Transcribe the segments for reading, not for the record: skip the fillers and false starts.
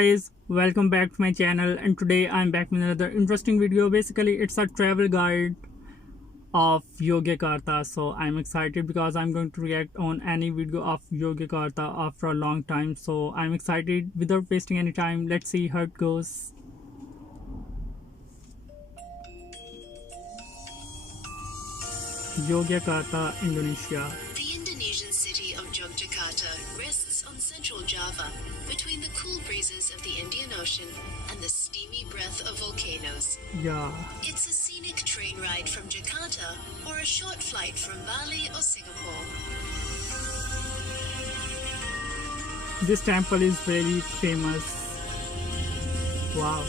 guys, welcome back to my channel, and today I'm back with another interesting video. Basically it's a travel guide of Yogyakarta, so I'm excited because I'm going to react on any video of Yogyakarta after a long time. So I'm excited. Without wasting any time, let's see how it goes. Yogyakarta, Indonesia. The Indonesian city of Yogyakarta rests on central Java, between the cool breezes of the Indian Ocean and the steamy breath of volcanoes. Yeah, It's a scenic train ride from Jakarta or a short flight from Bali or Singapore. this temple is very famous. Wow.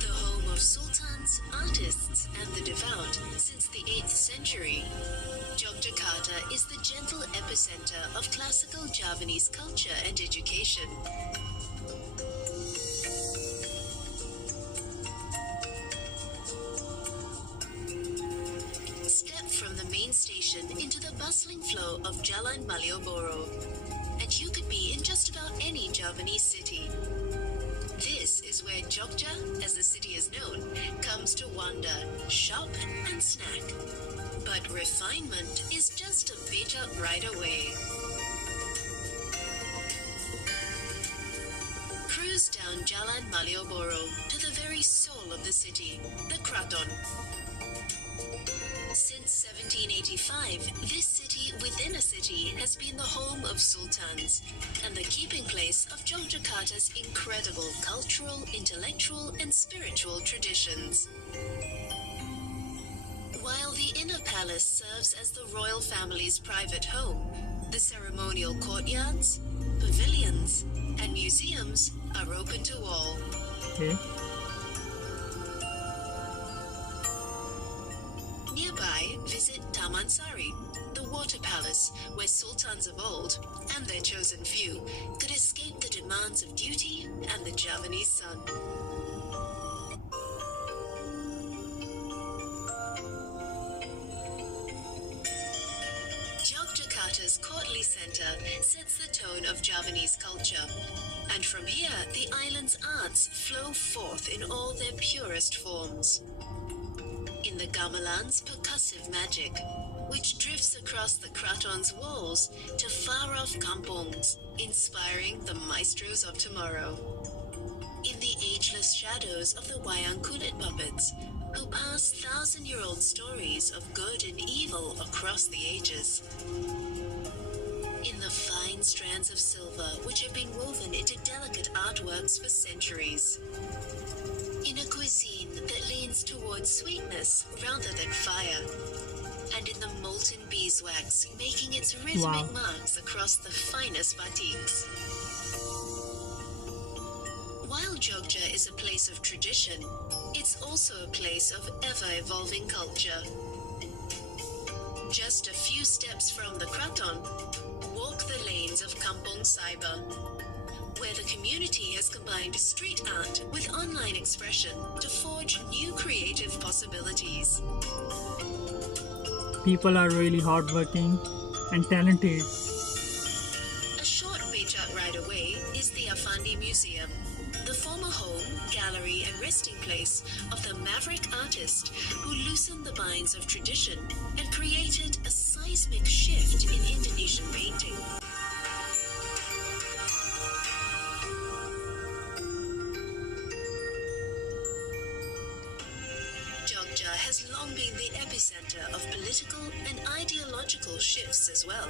The home of sultans, artists, and the devout since the 8th century, Yogyakarta is the gentle epicenter of classical Javanese culture and education. Step from the main station into the bustling flow of Jalan Malioboro, and you could be in just about any Javanese city. This is where Jogja, as the city is known, comes to wander, shop, and snack. But refinement is just a bit up right away. Cruise down Jalan Malioboro to the very soul of the city, the Kraton. Since 1785, this city within a city has been the home of sultans and the keeping place of Yogyakarta's incredible cultural, intellectual, and spiritual traditions. While the inner palace serves as the royal family's private home, the ceremonial courtyards, pavilions, and museums are open to all. Okay. Nearby, visit Taman Sari, the water palace where sultans of old, and their chosen few, could escape the demands of duty and the Javanese sun. Yogyakarta's courtly center sets the tone of Javanese culture, and from here the island's arts flow forth in all their purest forms. In the gamelan's percussive magic, which drifts across the Kraton's walls to far-off kampongs, inspiring the maestros of tomorrow. In the ageless shadows of the wayang kulit puppets, who pass thousand-year-old stories of good and evil across the ages. In the fine strands of silver which have been woven into delicate artworks for centuries. In a cuisine that leans towards sweetness rather than fire, and in the molten beeswax making its rhythmic marks across the finest batiks. While Jogja is a place of tradition, it's also a place of ever-evolving culture. Just a few steps from the Kraton, walk the lanes of Kampong Saiba, where the community has combined street art with online expression to forge new creative possibilities. People are really hardworking and talented. A short beach-out ride away is the Afandi Museum, the former home, gallery, and resting place of the maverick artist who loosened the binds of tradition and created a seismic shift in Indonesian painting. Jogja has long been the epicenter of political and ideological shifts as well.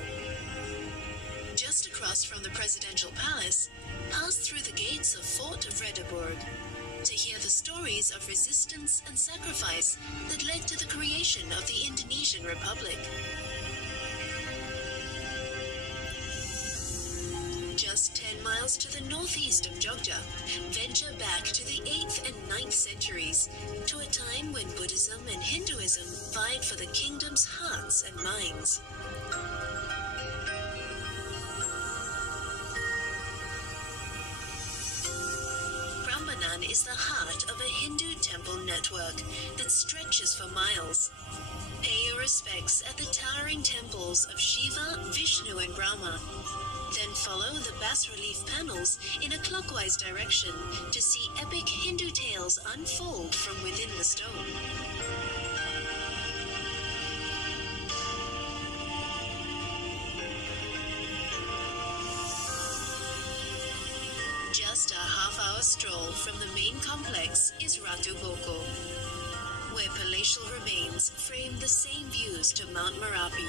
Just across from the presidential palace, pass through the gates of Fort Vredeburg to hear the stories of resistance and sacrifice that led to the creation of the Indonesian Republic. Just 10 miles to the northeast of Jogja, venture back to the 8th and 9th centuries, to a time when Buddhism and Hinduism vied for the kingdom's hearts and minds. Prambanan is is the heart of a Hindu temple network that stretches for miles. Pay your respects at the towering temples of Shiva, Vishnu and Brahma. Then follow the bas-relief panels in a clockwise direction to see epic Hindu tales unfold from within the stone. Just a half-hour stroll from the main complex is Ratu Boko, where palatial remains frame the same views to Mount Merapi,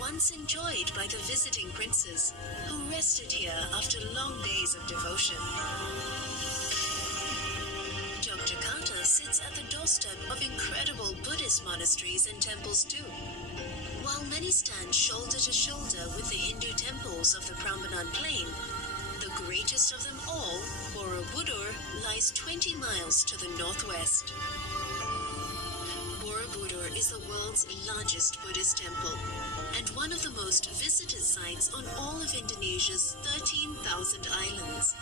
once enjoyed by the visiting princes who rested here after long days of devotion. Yogyakarta sits at the doorstep of incredible Buddhist monasteries and temples too. While many stand shoulder to shoulder with the Hindu temples of the Prambanan Plain, the greatest of them all, Borobudur, lies 20 miles to the northwest. Borobudur is the world's largest Buddhist temple and one of the most visited sites on all of Indonesia's 13,000 islands.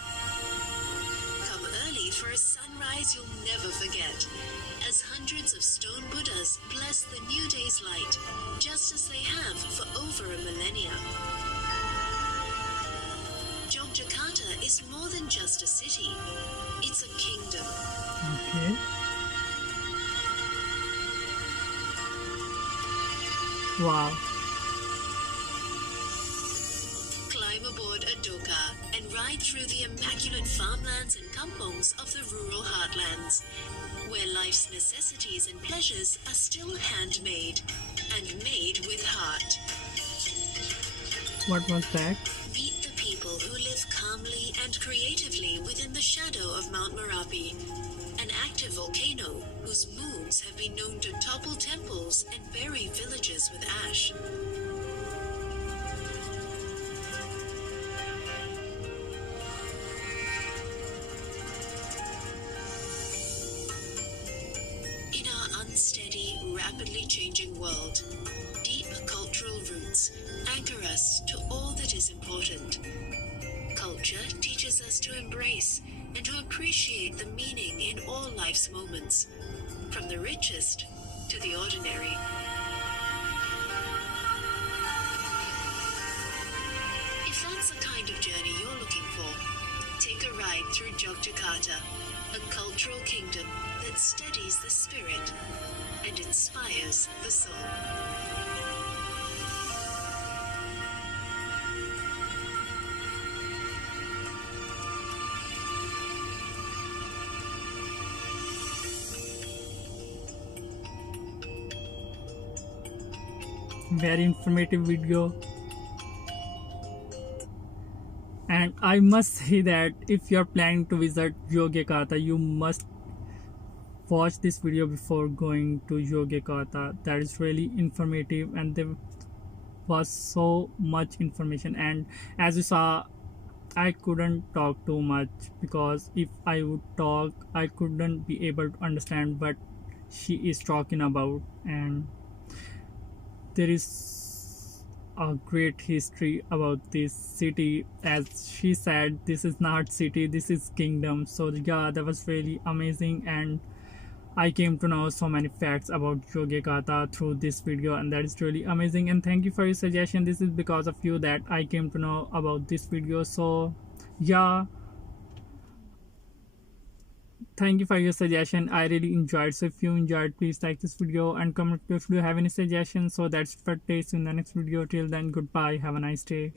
Come early for a sunrise you'll never forget, as hundreds of stone Buddhas bless the new day's light, just as they have for over a millennia. Yogyakarta is more than just a city, it's a kingdom. Okay. Wow. Climb aboard a doka and ride through the immaculate farmlands and kampongs of the rural heartlands, where life's necessities and pleasures are still handmade and made with heart. What was that? Meet the people who live calmly and creatively within the shadow of Mount Merapi, an active volcano whose moons have been known to topple temples and bury villages with ash. In our unsteady, rapidly changing world, deep cultural roots anchor us to all that is important. Culture teaches us to embrace and to appreciate the meaning in all life's moments, from the richest to the ordinary. If that's the kind of journey you're looking for, take a ride through Yogyakarta, a cultural kingdom that steadies the spirit and inspires the soul. Very informative video, and I must say that if you're planning to visit Yogyakarta, you must watch this video before going to Yogyakarta. That is really informative, and there was so much information. And as you saw, I couldn't talk too much because if I would talk, I couldn't be able to understand what she is talking about. And there is a great history about this city. As she said, this is not city, this is kingdom. So yeah, that was really amazing, and I came to know so many facts about Yogyakarta through this video, and that is really amazing. And thank you for your suggestion. This is because of you that I came to know about this video. So yeah, thank you for your suggestion. I really enjoyed. So if you enjoyed, please like this video and comment if you have any suggestions. So that's for today. See you in the next video. Till then, goodbye, have a nice day.